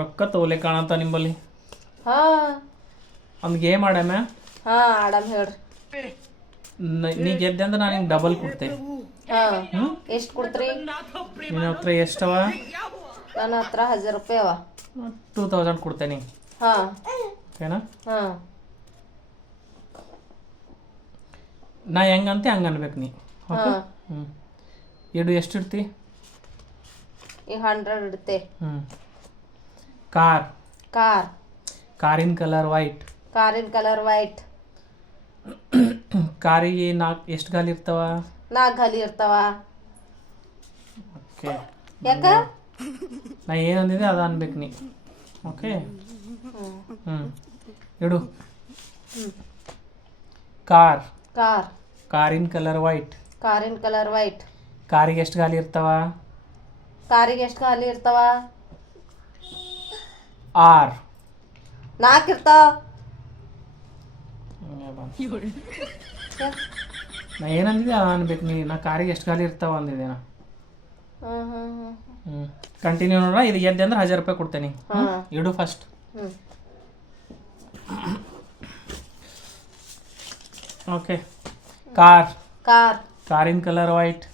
ರೊಕ್ಕ ತೋಲೆ ಕಾಣತ್ತ ನಿಂಬಲ್ಲಿ. ಹಾ ಒಂದು ಗೇಮ್ ಆಡಮ್ಮ. ಹಾ ಆಡಮ್ ಹೇಳ್ರಿ. ನೀ ಗೆದ್ದೆ ಅಂದ್ರೆ ನಾನು ನಿಂಗೆ ಡಬಲ್ ಕೊಡ್ತೆ. ಹಾ ಎಷ್ಟು ಕೊಡ್ತೀರಿ? ನಿನ್ನ ಹತ್ರ ಎಷ್ಟವ? ನನ್ನ ಹತ್ರ 1000 ರೂಪಾಯಿ ಅವ. 2000 ಕೊಡ್ತೇನೆ. ಹಾ ಓಕೆನಾ? ಹಾ ನಾ ಹೆಂಗಂತೆ ಹಂಗೆ ಅನ್ಬೇಕು ನೀ. ಹಾ ಹ್ಞೂ ಎಷ್ಟು ಇಡ್ತಿ? ಈಗ 100 ಇಡ್ತೆ. ಕಾರ್. ಕಾರಿನ ಕಲರ್ ವೈಟ್. ಕಾರಿನ ಕಲರ್ ವೈಟ್. ಕಾರಿಗೆ ಎಷ್ಟು ಗಾಲಿ ಇರ್ತಾವ? 4 ಗಾಲಿ ಇರ್ತಾವ. ಓಕೆ. ಯಾಕ? ನಾ ಏನಂದಿದೆ ಅದು ಅನ್ಬೇಕು ನೀ. ಓಕೆ. ಇಡು. ಕಾರ್. ಕಾರಿನ ಕಲರ್ ವೈಟ್. ಕಾರಿನ ಕಲರ್ ವೈಟ್. ಕಾರಿಗೆ ಎಷ್ಟು ಗಾಲಿ ಇರ್ತಾವ? ಕಾರಿಗೆ ಎಷ್ಟು ಗಾಲಿ ಇರ್ತಾವ? ಆರ್. 4 ಇರ್ತಾವ. ನಾ ಏನಂದಿದೆ ಅದು ಅನ್ಬೇಕು ನೀ. ನಾ ಕಾರಿಗೆ ಎಷ್ಟು ಗಾಲಿ ಇರ್ತಾವ ಅಂದಿದೆ ನಾ. ಕಂಟಿನ್ಯೂ ನೋಡ. ಇದು ಗೆದ್ದೆ ಅಂದ್ರೆ 1000 ರೂಪಾಯಿ ಕೊಡ್ತೇನೆ. ಇಡು ಫಸ್ಟ್. ಓಕೆ. ಕಾರಿನ ಕಲರ್ ವೈಟ್.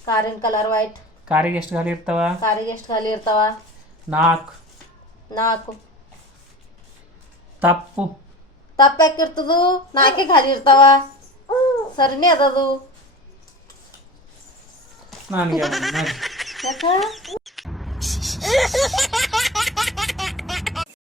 ಕಾರಿಗೆ ಎಷ್ಟು ಗಾಲಿ ಇರ್ತಾವ? 4. ತಪ್ಪು. ಯಾಕಿರ್ತದು? 4 ಗಾಲಿ ಇರ್ತಾವ. ಸರಿನೇ ಅದದು. ನನಗೆ ಯಾಕ?